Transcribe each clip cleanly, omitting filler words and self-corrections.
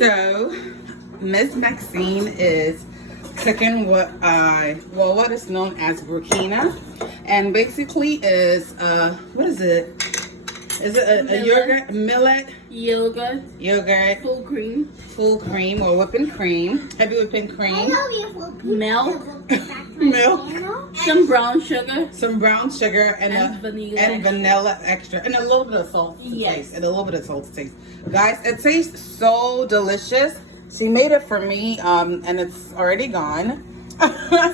So, Miss Maxine is cooking what is known as Brukina, and basically is what is it? Is it a yogurt, millet? Yogurt. Full cream or whipping cream. Heavy whipping cream. Milk. Milk. Some brown sugar. And vanilla. Vanilla extra. And a little bit of salt to taste. And a little bit of salt to taste. Guys, it tastes so delicious. She made it for me, and it's already gone.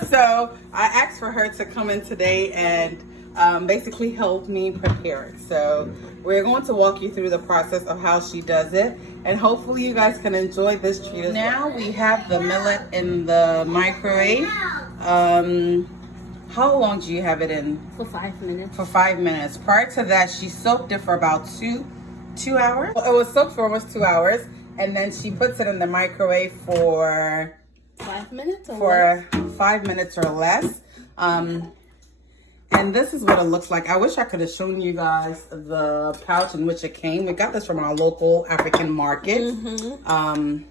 So I asked for her to come in today and basically help me prepare it. So we're going to walk you through the process of how she does it, and hopefully you guys can enjoy this treat. Now we have the millet in the microwave. How long do you have it in? For 5 minutes. For 5 minutes. Prior to that, she soaked it for about two hours. Well, it was soaked for almost 2 hours, and then she puts it in the microwave for 5 minutes or 5 minutes or less. And this is what it looks like. I wish I could have shown you guys the pouch in which it came. We got this from our local African market. And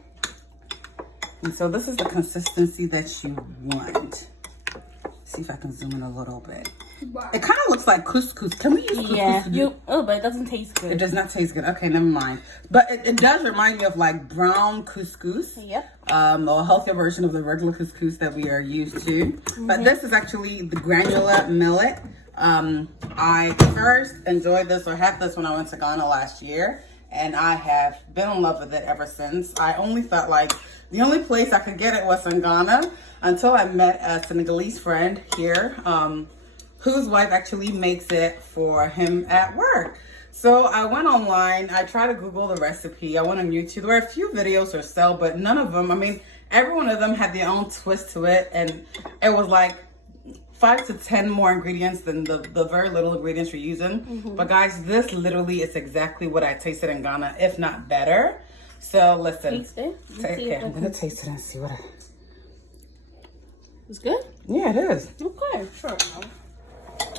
so this is the consistency that you want. See if I can zoom in a little bit. It kind of looks like couscous. Can we use couscous? Yeah. But it doesn't taste good. It does not taste good. Okay, never mind. But it does remind me of like brown couscous. Yep. A healthier version of the regular couscous that we are used to. But this is actually the granular millet. I first enjoyed this or had this when I went to Ghana last year. And I have been in love with it ever since. I only thought like the only place I could get it was in Ghana until I met a Senegalese friend here. Whose wife actually makes it for him at work. So I went online, I tried to Google the recipe, I went on YouTube. There were a few videos or so, but none of them, I mean, every one of them had their own twist to it, and it was like 5 to 10 more ingredients than the very little ingredients you're using. But guys, this literally is exactly what I tasted in Ghana, if not better. So listen. Taste it. Okay, I'm gonna taste it and see what It's good? Yeah, it is. Okay, sure.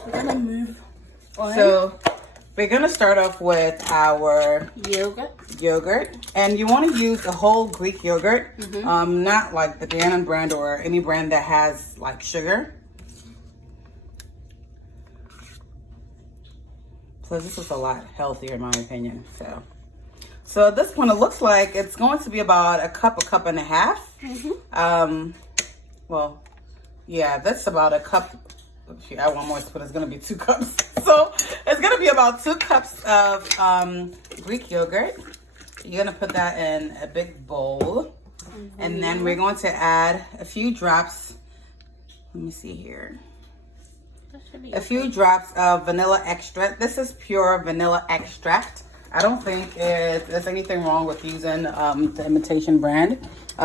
We're gonna move on. So we're gonna start off with our yogurt, and you want to use a whole Greek yogurt, not like the Dannon brand or any brand that has like sugar. So this is a lot healthier in my opinion. So at this point, it looks like it's going to be about a cup and a half. Well, yeah, that's about a cup. If you add one more spoon, it's going to be 2 cups. So it's going to be about 2 cups of Greek yogurt. You're going to put that in a big bowl. And then we're going to add a few drops. Let me see here. A few drops of vanilla extract. This is pure vanilla extract. I don't think there's anything wrong with using the imitation brand.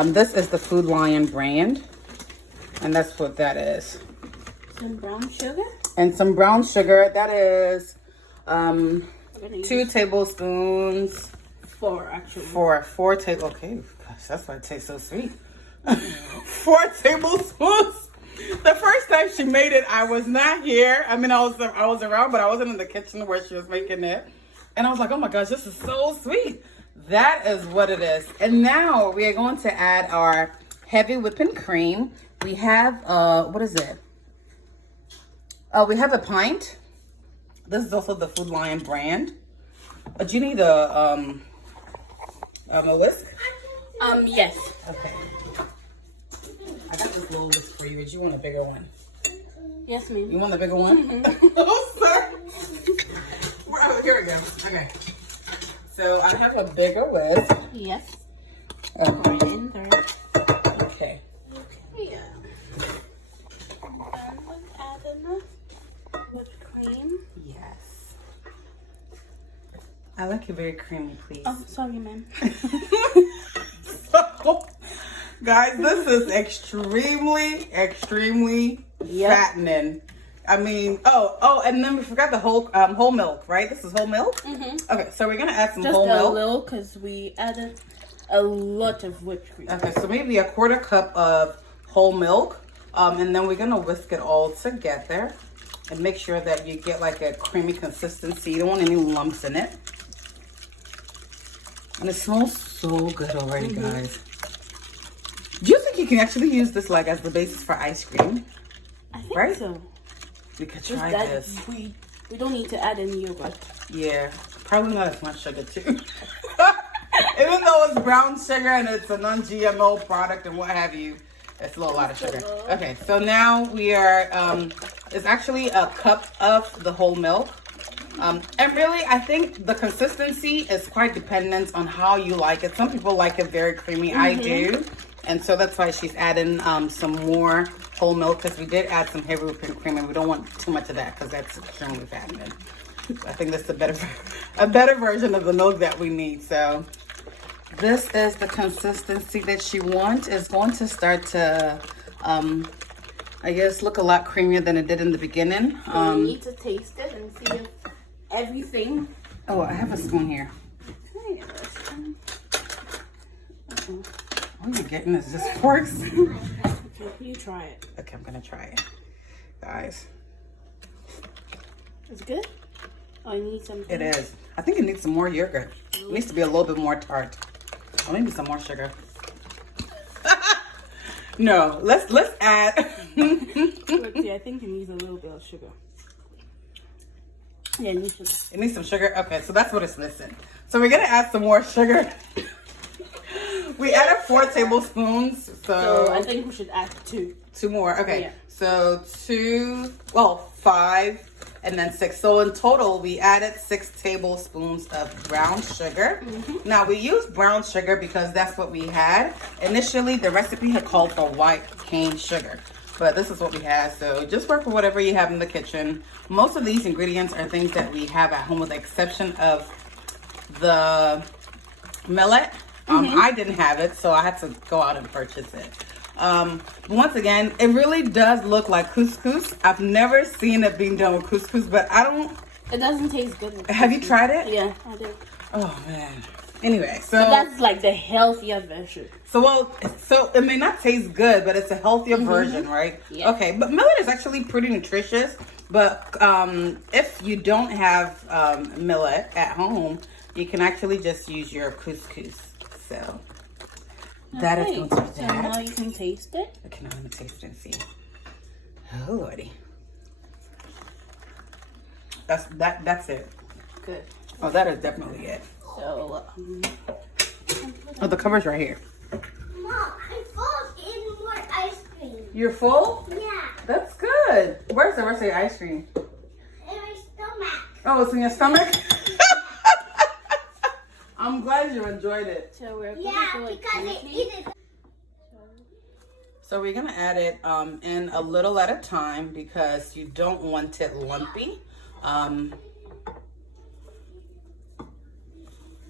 This is the Food Lion brand. And that's what that is. Some brown sugar? And some brown sugar. That is 2 tablespoons. 4 actually. 4 tablespoons. Okay, gosh, that's why it tastes so sweet. 4 tablespoons. The first time she made it, I was not here. I mean, I was around, but I wasn't in the kitchen where she was making it. And I was like, oh my gosh, this is so sweet. That is what it is. And now we are going to add our heavy whipping cream. We have, what is it? We have a pint. This is also the Food Lion brand. Do you need a whisk? Yes. Okay. I got this little whisk for you, but you want a bigger one? Yes, ma'am. You want the bigger one? Oh, sorry. Here we go. Okay. So I have a bigger whisk. Yes. Okay. In there. Okay. Okay. And let's add enough whipped cream. Yes. I like it very creamy, please. Oh, sorry, ma'am. So, guys, this is extremely fattening. I mean, and then we forgot the whole milk, right? This is whole milk? Okay, so we're going to add some whole milk. Just a little, because we added a lot of whipped cream. Okay, so maybe a 1/4 cup of whole milk. And then we're going to whisk it all together. And make sure that you get like a creamy consistency. You don't want any lumps in it. And it smells so good already, guys. Do you think you can actually use this like as the basis for ice cream? I think so. We could try this. We don't need to add any yogurt. Yeah, probably not as much sugar too. Even though it's brown sugar and it's a non-GMO product and what have you, it's a lot of sugar. Okay, so now we are, it's actually a cup of the whole milk. And really, I think the consistency is quite dependent on how you like it. Some people like it very creamy. I do. And so that's why she's adding some more whole milk, because we did add some heavy whipping cream and we don't want too much of that because that's extremely fattening. I think that's a better version of the milk that we need. So this is the consistency that she wants. It's going to start to, I guess, look a lot creamier than it did in the beginning. So we need to taste it and see if everything. Oh, I have a spoon here. All you're getting is just forks. Okay, you try it. Okay, I'm gonna try it, guys. It's good. Oh, you need some. It is. I think it needs some more yogurt. It needs to be a little bit more tart. Or maybe some more sugar. No, let's add. Yeah, I think it needs a little bit of sugar. Yeah, it needs sugar. It needs some sugar. Okay, so that's what it's missing. So we're gonna add some more sugar. We added 4 tablespoons. So I think we should add 2. 2 more. Okay. Yeah. So 5 and then 6. So in total, we added 6 tablespoons of brown sugar. Now we used brown sugar because that's what we had. Initially, the recipe had called for white cane sugar, but this is what we had. So just work with whatever you have in the kitchen. Most of these ingredients are things that we have at home, with the exception of the millet. I didn't have it, so I had to go out and purchase it. Once again, it really does look like couscous. I've never seen it being done with couscous, but It doesn't taste good. Have you tried it? Yeah, I did. Oh man. Anyway, so but that's like the healthier version. So it may not taste good, but it's a healthier version, right? Yeah. Okay, but millet is actually pretty nutritious. But if you don't have millet at home, you can actually just use your couscous. So that is going to be that. So now you can taste it. Okay, now let me taste it and see. Oh lordy. That's it. Good. Oh, that is definitely it. So Oh, the cover's right here. Mom, I'm full eating more ice cream. You're full? Yeah, That's good. Where's the rest of the ice cream? in my stomach. Oh, it's in your stomach? I'm glad you enjoyed it. so we're gonna Yeah, go like because I quickly. eat it. So we're gonna add it in a little at a time because you don't want it lumpy.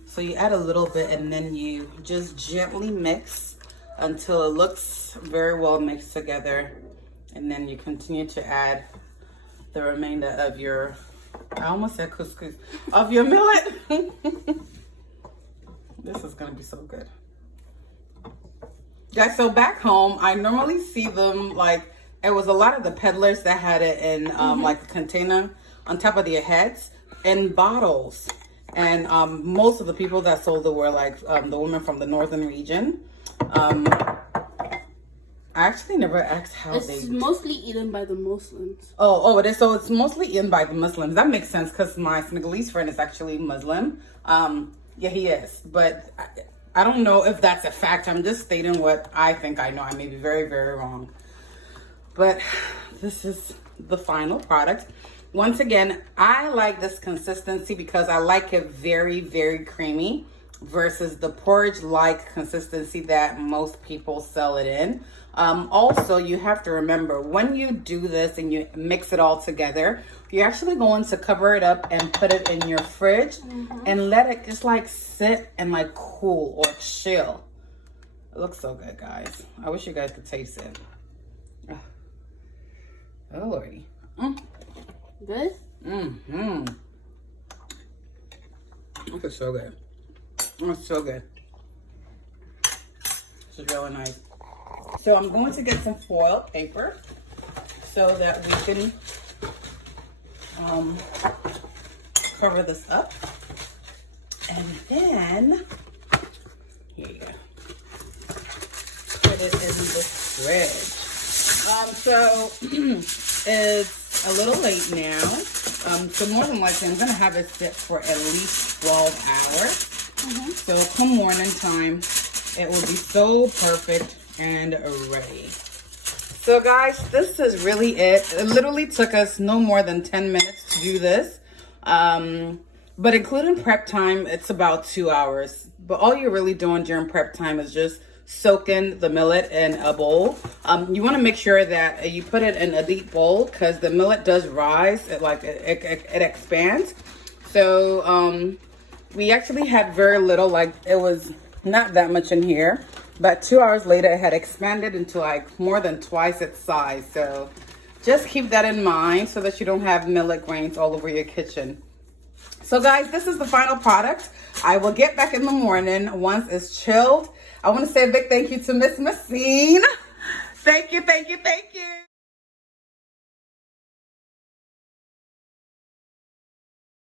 So you add a little bit and then you just gently mix until it looks very well mixed together. And then you continue to add the remainder of your, I almost said couscous, of your millet. This is gonna be so good. Guys, so back home, I normally see them like, it was a lot of the peddlers that had it in like a container on top of their heads in bottles. And most of the people that sold it were like the women from the northern region. I actually never asked how It's mostly eaten by the Muslims. Oh, it is. So it's mostly eaten by the Muslims. That makes sense because my Senegalese friend is actually Muslim. Yeah, he is. But I don't know if that's a fact. I'm just stating what I think I know. I may be very, very wrong. But this is the final product. Once again, I like this consistency because I like it very, very creamy versus the porridge-like consistency that most people sell it in. Also, you have to remember when you do this and you mix it all together, you're actually going to cover it up and put it in your fridge and let it just like sit and like cool or chill. It looks so good, guys. I wish you guys could taste it. Oh, lordy. Good? Mm-hmm. It's so good. It's so good. This is really nice. So I'm going to get some foil paper so that we can cover this up. And then it in the fridge. So it's a little late now. So more than likely, I'm gonna have it sit for at least 12 hours. So come morning time, it will be so perfect and ready. So guys, this is really it. It literally took us no more than 10 minutes to do this. But including prep time, it's about 2 hours. But all you're really doing during prep time is just soaking the millet in a bowl. You want to make sure that you put it in a deep bowl because the millet does rise. It expands. So we actually had very little, like it was not that much in here. But 2 hours later, it had expanded into like more than twice its size. So just keep that in mind so that you don't have millet grains all over your kitchen. So guys, this is the final product. I will get back in the morning once it's chilled. I want to say a big thank you to Miss Messine. Thank you, thank you, thank you.